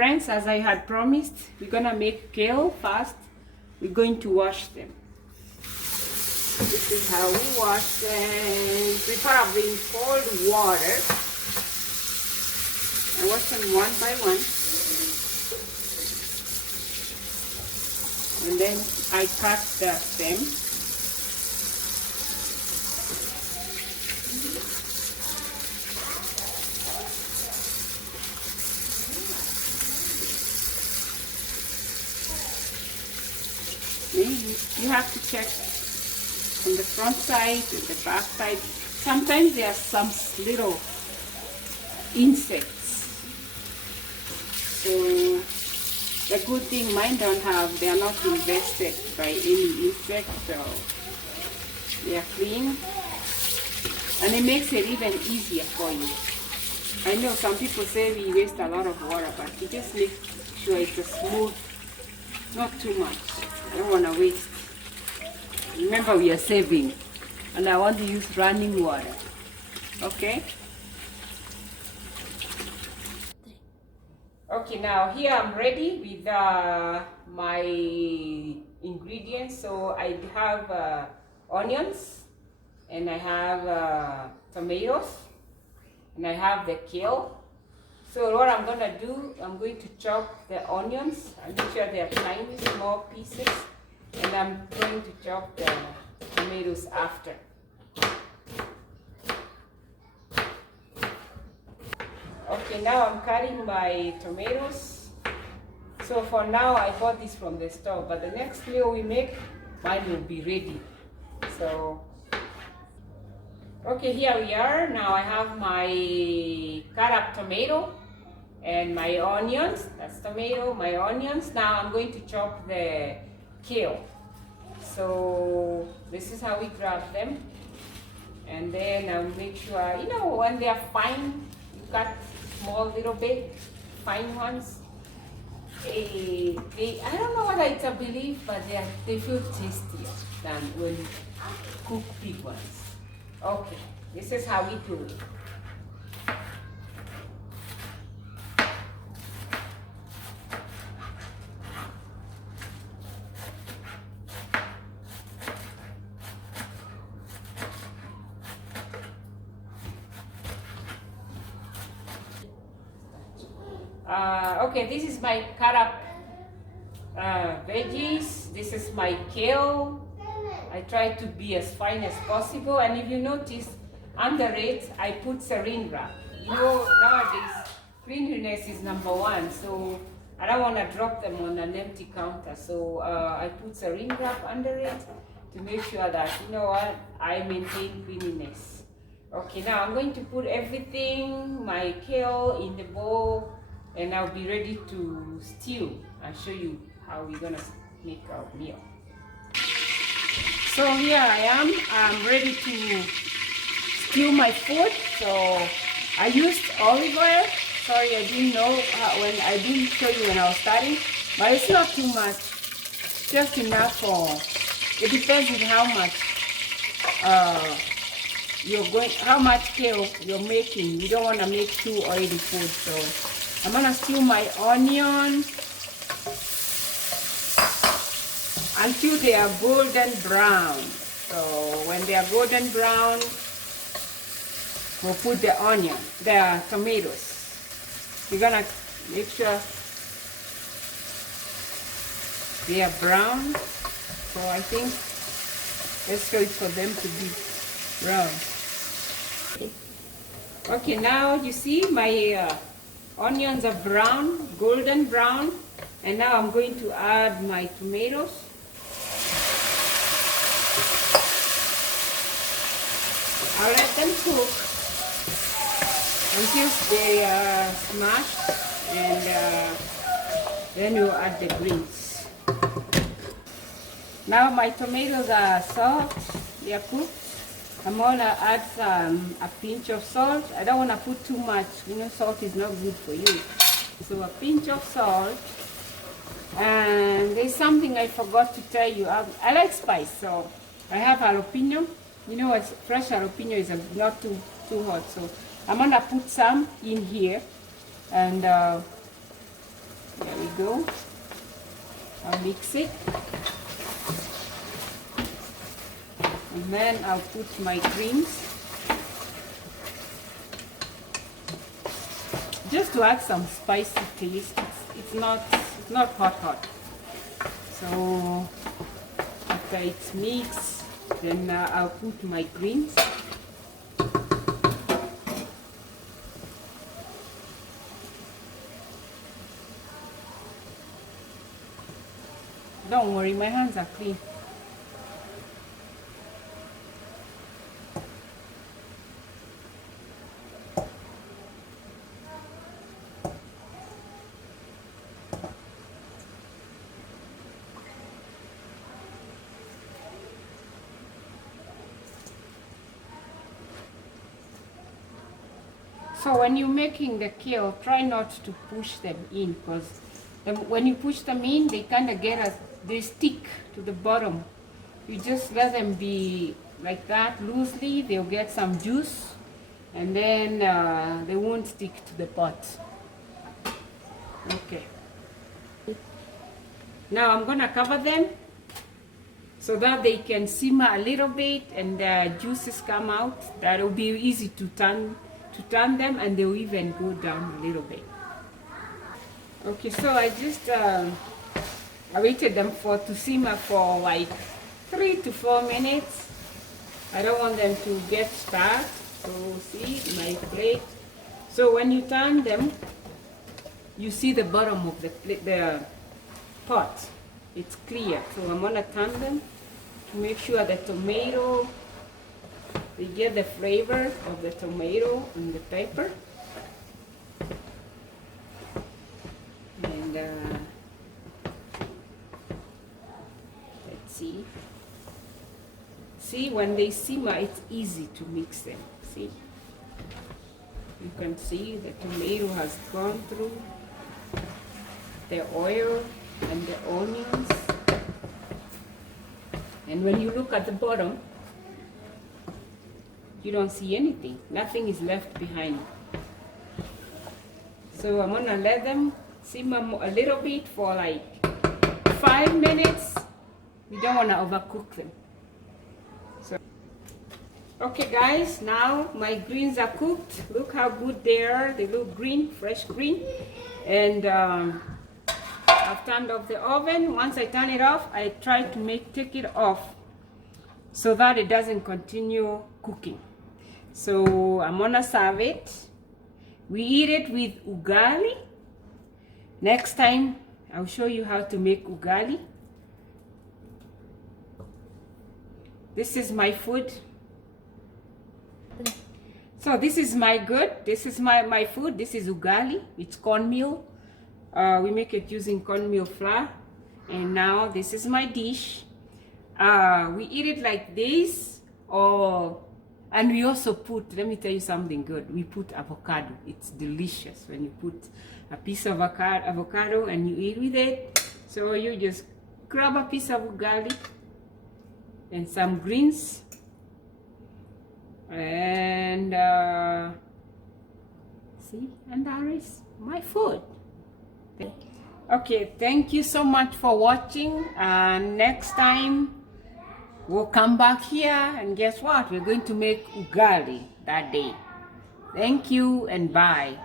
friends, as I had promised, we're gonna make kale first. We're going to wash them. This is how we wash them, preferably in cold water. I wash them one by one. And then I cut the stem. You have to check on the front side and the back side. Sometimes there are some little insects. So the good thing, mine don't have, they are not infested by any insect, so they are clean. And it makes it even easier for you. I know some people say we waste a lot of water, but you just make sure it's a smooth, not too much. I don't want to waste. Remember, we are saving, and I want to use running water. Okay? Okay, now here I'm ready with my ingredients. So I have onions, and I have tomatoes, and I have the kale. So what I'm gonna do, I'm going to chop the onions and make sure they are tiny, small pieces, and I'm going to chop the tomatoes after. Okay, now I'm cutting my tomatoes. So for now, I bought this from the store, but the next meal we make, mine will be ready. So, okay, here we are. Now I have my cut up tomato and my onions. That's tomato, my onions. Now I'm going to chop the kale. So this is how we grab them. And then I'll make sure, you know, when they are fine, you cut small little bit, fine ones. I don't know whether it's a belief, but they feel tastier than when you cook big ones. Okay, this is how we do it. Okay, this is my cut up veggies. This is my kale. I try to be as fine as possible, and if you notice, under it I put sarin wrap. You know, nowadays cleanliness is number one, so I don't want to drop them on an empty counter. So I put sarin wrap under it to make sure that, you know what, I maintain cleanliness. Okay, now I'm going to put everything, my kale, in the bowl, and I'll be ready to stew and show you how we're gonna make our meal. So here I am, I'm ready to stew my food. So I used olive oil. Sorry, I didn't know when I didn't show you when I was starting, but it's not too much, just enough for, it depends on how much how much kale you're making. You don't want to make too oily food. So I'm gonna stew my onion until they are golden brown. So when they are golden brown, we'll put the onion, the tomatoes. We're gonna make sure they are brown. So I think let's wait for them to be brown. Okay, now you see my onions are brown, golden brown, and now I'm going to add my tomatoes. I'll let them cook until they are smashed, and then we'll add the greens. Now my tomatoes are soft, they are cooked. I'm gonna add a pinch of salt. I don't want to put too much, you know, salt is not good for you. So a pinch of salt. And there's something I forgot to tell you. I like spice, so I have jalapeno. You know what, fresh jalapeno is not too hot, so I'm gonna put some in here, and go. I'll mix it. And then I'll put my greens. Just to add some spicy taste. It's not hot. So after it's mixed, then I'll put my greens. Don't worry, my hands are clean. So when you're making the kale, try not to push them in, because when you push them in, they kind of they stick to the bottom. You just let them be like that loosely, they'll get some juice, and then they won't stick to the pot. Okay. Now I'm gonna cover them so that they can simmer a little bit and the juices come out. That'll be easy to turn them, and they'll even go down a little bit. Okay, so I just I waited them to simmer for like 3 to 4 minutes. I don't want them to get stuck. So see my plate. So when you turn them, you see the bottom of the pot. It's clear. So I'm gonna turn them to make sure the tomato, they get the flavor of the tomato and the pepper. And let's see. See, when they simmer, it's easy to mix them. See? You can see the tomato has gone through the oil and the onions. And when you look at the bottom, you don't see anything. Nothing is left behind. So I'm gonna let them simmer a little bit for like 5 minutes. We don't wanna overcook them. So, okay guys, now my greens are cooked. Look how good they are. They look green, fresh green. And I've turned off the oven. Once I turn it off, I try to take it off so that it doesn't continue cooking. So I'm gonna serve it. We eat it with ugali. Next time I'll show you how to make ugali. This is my food. So this is my food. This is ugali. It's cornmeal. We make it using cornmeal flour. And now this is my dish. We eat it like this, and we also put, let me tell you something good, we put avocado. It's delicious when you put a piece of avocado and you eat with it. So you just grab a piece of ugali and some greens, and see, and that is my food. Okay, thank you so much for watching, and next time we'll come back here, and guess what? We're going to make ugali that day. Thank you and bye.